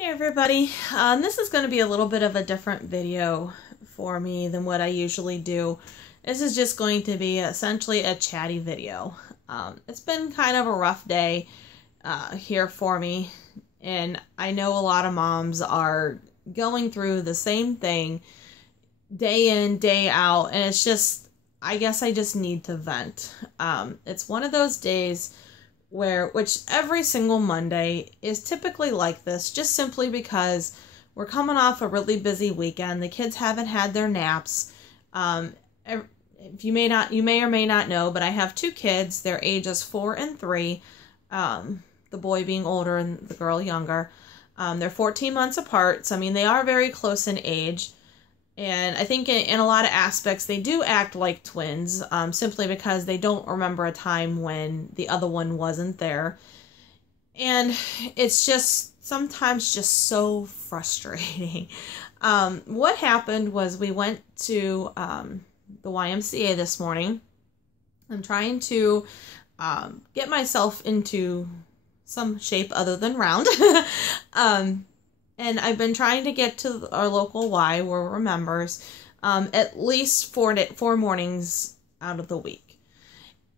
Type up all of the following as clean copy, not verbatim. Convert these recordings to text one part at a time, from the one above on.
Hey everybody, this is going to be a little bit of a different video for me than what I usually do. This is just going to be essentially a chatty video. It's been kind of a rough day here for me, and I know a lot of moms are going through the same thing day in, day out, and it's just, I guess I just need to vent. It's one of those days which every single Monday is typically like this, just simply because we're coming off a really busy weekend. The kids haven't had their naps. If you may or may not know, but I have two kids. Their ages 4 and 3. The boy being older and the girl younger. They're 14 months apart, so I mean they are very close in age. And I think in a lot of aspects, they do act like twins, simply because they don't remember a time when the other one wasn't there. And it's just sometimes just so frustrating. What happened was we went to the YMCA this morning. I'm trying to get myself into some shape other than round. And I've been trying to get to our local Y, where we're members, at least four mornings out of the week.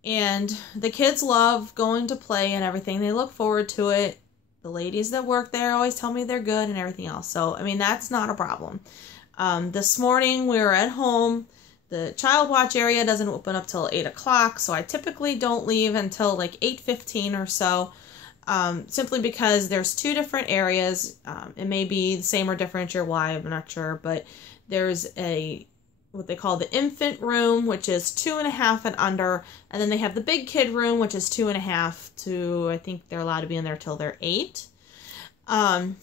And the kids love going to play and everything. They look forward to it. The ladies that work there always tell me they're good and everything else. So, I mean, that's not a problem. This morning we were at home. The child watch area doesn't open up till 8 o'clock, so I typically don't leave until like 8:15 or so. Simply because there's two different areas. It may be the same or different at your Y, I'm not sure, but there's what they call the infant room, which is 2.5 and under, and then they have the big kid room, which is 2.5 to, I think they're allowed to be in there till they're 8. For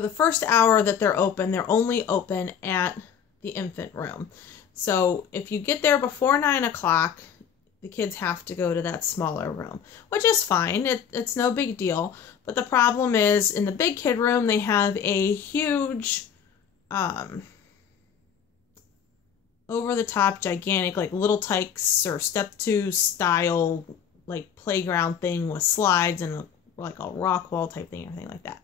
the first hour that they're open, they're only open at the infant room. So if you get there before 9 o'clock, the kids have to go to that smaller room, which is fine. It's no big deal. But the problem is, in the big kid room, they have a huge, over-the-top, gigantic, like Little Tykes or Step 2 style, like playground thing with slides and like a rock wall type thing, everything like that.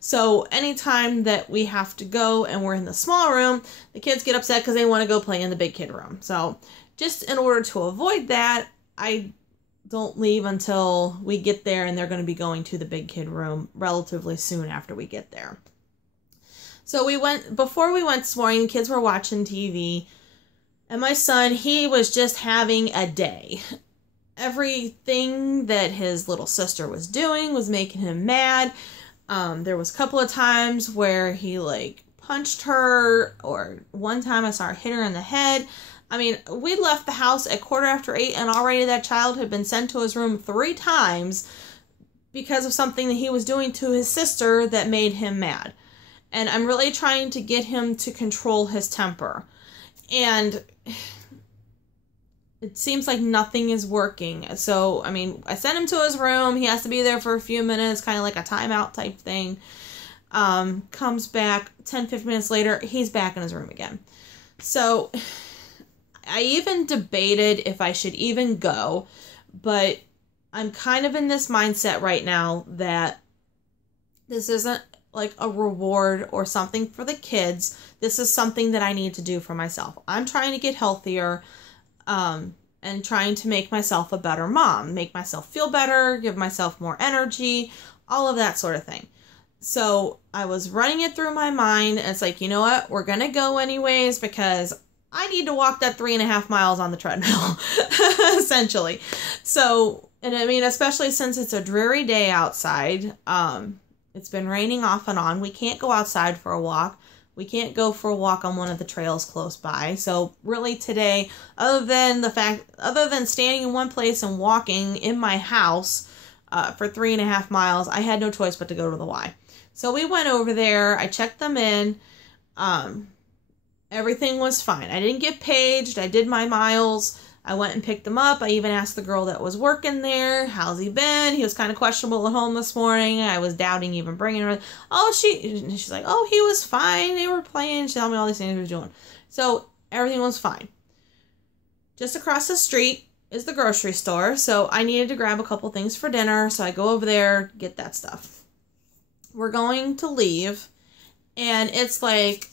So anytime that we have to go and we're in the small room, the kids get upset because they want to go play in the big kid room. So just in order to avoid that, I don't leave until we get there, and they're going to be going to the big kid room relatively soon after we get there. So before we went this morning, the kids were watching TV, and my son, he was just having a day. Everything that his little sister was doing was making him mad. There was a couple of times where he like punched her, or one time I saw her hit her in the head. I mean, we left the house at 8:15, and already that child had been sent to his room 3 times because of something that he was doing to his sister that made him mad. And I'm really trying to get him to control his temper. And it seems like nothing is working. So, I mean, I sent him to his room. He has to be there for a few minutes, kind of like a timeout type thing. Comes back 10-15 minutes later, he's back in his room again. So I even debated if I should even go, but I'm kind of in this mindset right now that this isn't like a reward or something for the kids. This is something that I need to do for myself. I'm trying to get healthier, and trying to make myself a better mom, make myself feel better, give myself more energy, all of that sort of thing. So I was running it through my mind, and it's like, you know what? We're going to go anyways because I need to walk that 3.5 miles on the treadmill, essentially. So, and I mean, especially since it's a dreary day outside, it's been raining off and on. We can't go outside for a walk. We can't go for a walk on one of the trails close by. So really today, other than standing in one place and walking in my house for 3.5 miles, I had no choice but to go to the Y. So we went over there. I checked them in. Everything was fine. I didn't get paged. I did my miles. I went and picked them up. I even asked the girl that was working there, how's he been? He was kind of questionable at home this morning. I was doubting even bringing her. She's like, oh, he was fine. They were playing. She told me all these things he was doing. So everything was fine. Just across the street is the grocery store. So I needed to grab a couple things for dinner. So I go over there, get that stuff. we're going to leave, and it's like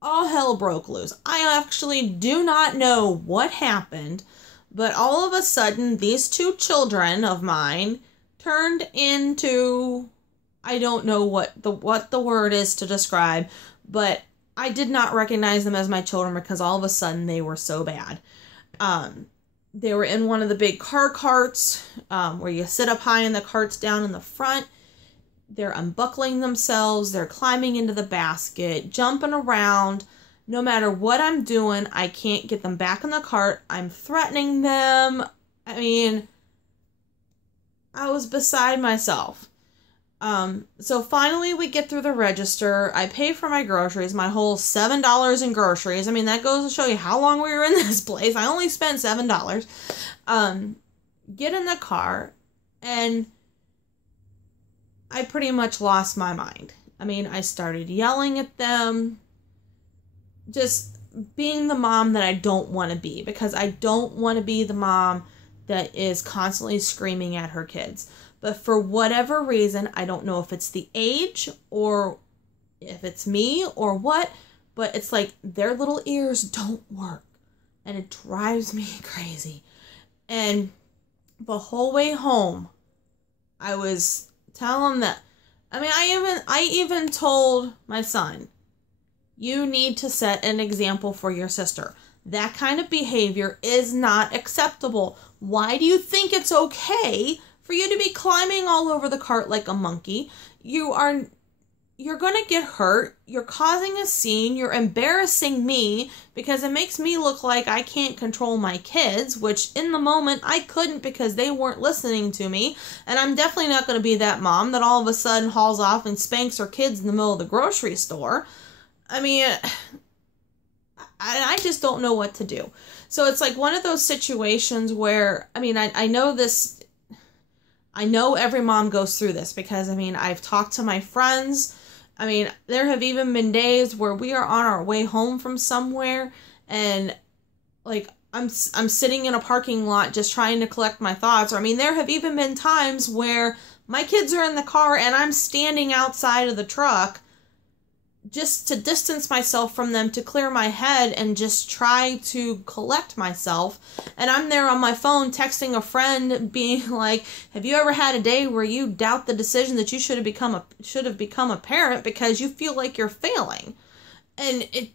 all hell broke loose. I actually do not know what happened, but all of a sudden these two children of mine turned into, I don't know what the word is to describe, but I did not recognize them as my children because all of a sudden they were so bad. They were in one of the big car carts, where you sit up high and the cart's down in the front. They're unbuckling themselves. They're climbing into the basket, jumping around. No matter what I'm doing, I can't get them back in the cart. I'm threatening them. I mean, I was beside myself. So finally we get through the register. I pay for my groceries, my whole $7 in groceries. I mean, that goes to show you how long we were in this place. I only spent $7. Get in the car, and I pretty much lost my mind. I mean, I started yelling at them, just being the mom that I don't want to be, because I don't want to be the mom that is constantly screaming at her kids. But for whatever reason, I don't know if it's the age or if it's me or what, but it's like their little ears don't work, and it drives me crazy. And the whole way home, I was telling them, I mean, I even told my son, you need to set an example for your sister. That kind of behavior is not acceptable. Why do you think it's okay for you to be climbing all over the cart like a monkey? You're going to get hurt. You're causing a scene. You're embarrassing me because it makes me look like I can't control my kids, which in the moment I couldn't because they weren't listening to me. And I'm definitely not going to be that mom that all of a sudden hauls off and spanks her kids in the middle of the grocery store. I mean, I just don't know what to do. So it's like one of those situations where, I mean, I know this, I know every mom goes through this because, I mean, I've talked to my friends. I mean, there have even been days where we are on our way home from somewhere, and like I'm sitting in a parking lot just trying to collect my thoughts. Or I mean, there have even been times where my kids are in the car and I'm standing outside of the truck just to distance myself from them, to clear my head and just try to collect myself. And I'm there on my phone texting a friend being like, have you ever had a day where you doubt the decision that you should have become a parent because you feel like you're failing? And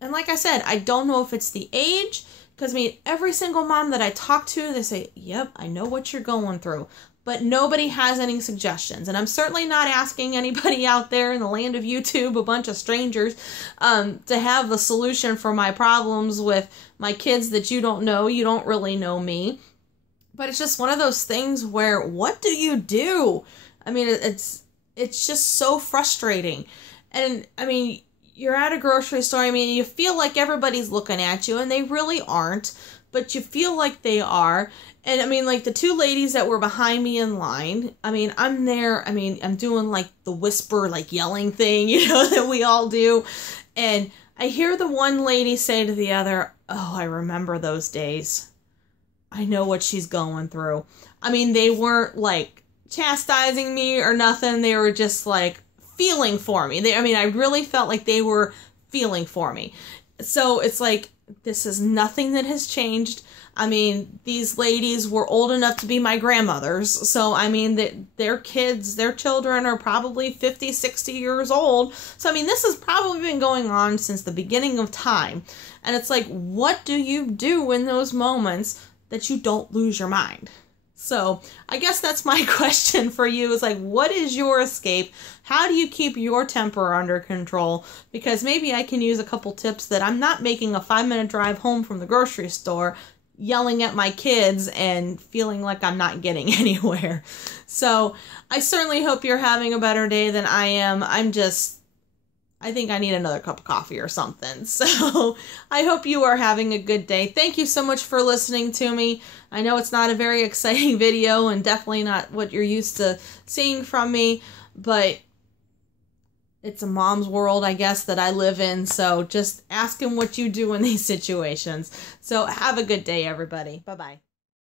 like I said, I don't know if it's the age, because I mean, every single mom that I talk to, they say, yep, I know what you're going through. But nobody has any suggestions. And I'm certainly not asking anybody out there in the land of YouTube, a bunch of strangers, to have the solution for my problems with my kids that you don't know. You don't really know me. But it's just one of those things where, what do you do? I mean, it's just so frustrating. And, I mean, you're at a grocery store. I mean, you feel like everybody's looking at you, and they really aren't. But you feel like they are. And I mean, like the two ladies that were behind me in line, I mean, I'm there, I mean, I'm doing like the whisper, like yelling thing, you know, that we all do. And I hear the one lady say to the other, oh, I remember those days. I know what she's going through. I mean, they weren't like chastising me or nothing. They were just like feeling for me. I mean, I really felt like they were feeling for me. So it's like, this is nothing that has changed. I mean, these ladies were old enough to be my grandmothers. So, I mean, their kids, their children are probably 50, 60 years old. So, I mean, this has probably been going on since the beginning of time. And it's like, what do you do in those moments that you don't lose your mind? So, I guess that's my question for you, is like, what is your escape? How do you keep your temper under control? Because maybe I can use a couple tips that I'm not making a 5-minute drive home from the grocery store yelling at my kids and feeling like I'm not getting anywhere. So I certainly hope you're having a better day than I am. I think I need another cup of coffee or something. So I hope you are having a good day. Thank you so much for listening to me. I know it's not a very exciting video and definitely not what you're used to seeing from me, but it's a mom's world, I guess, that I live in. So just ask him what you do in these situations. So have a good day, everybody. Bye-bye.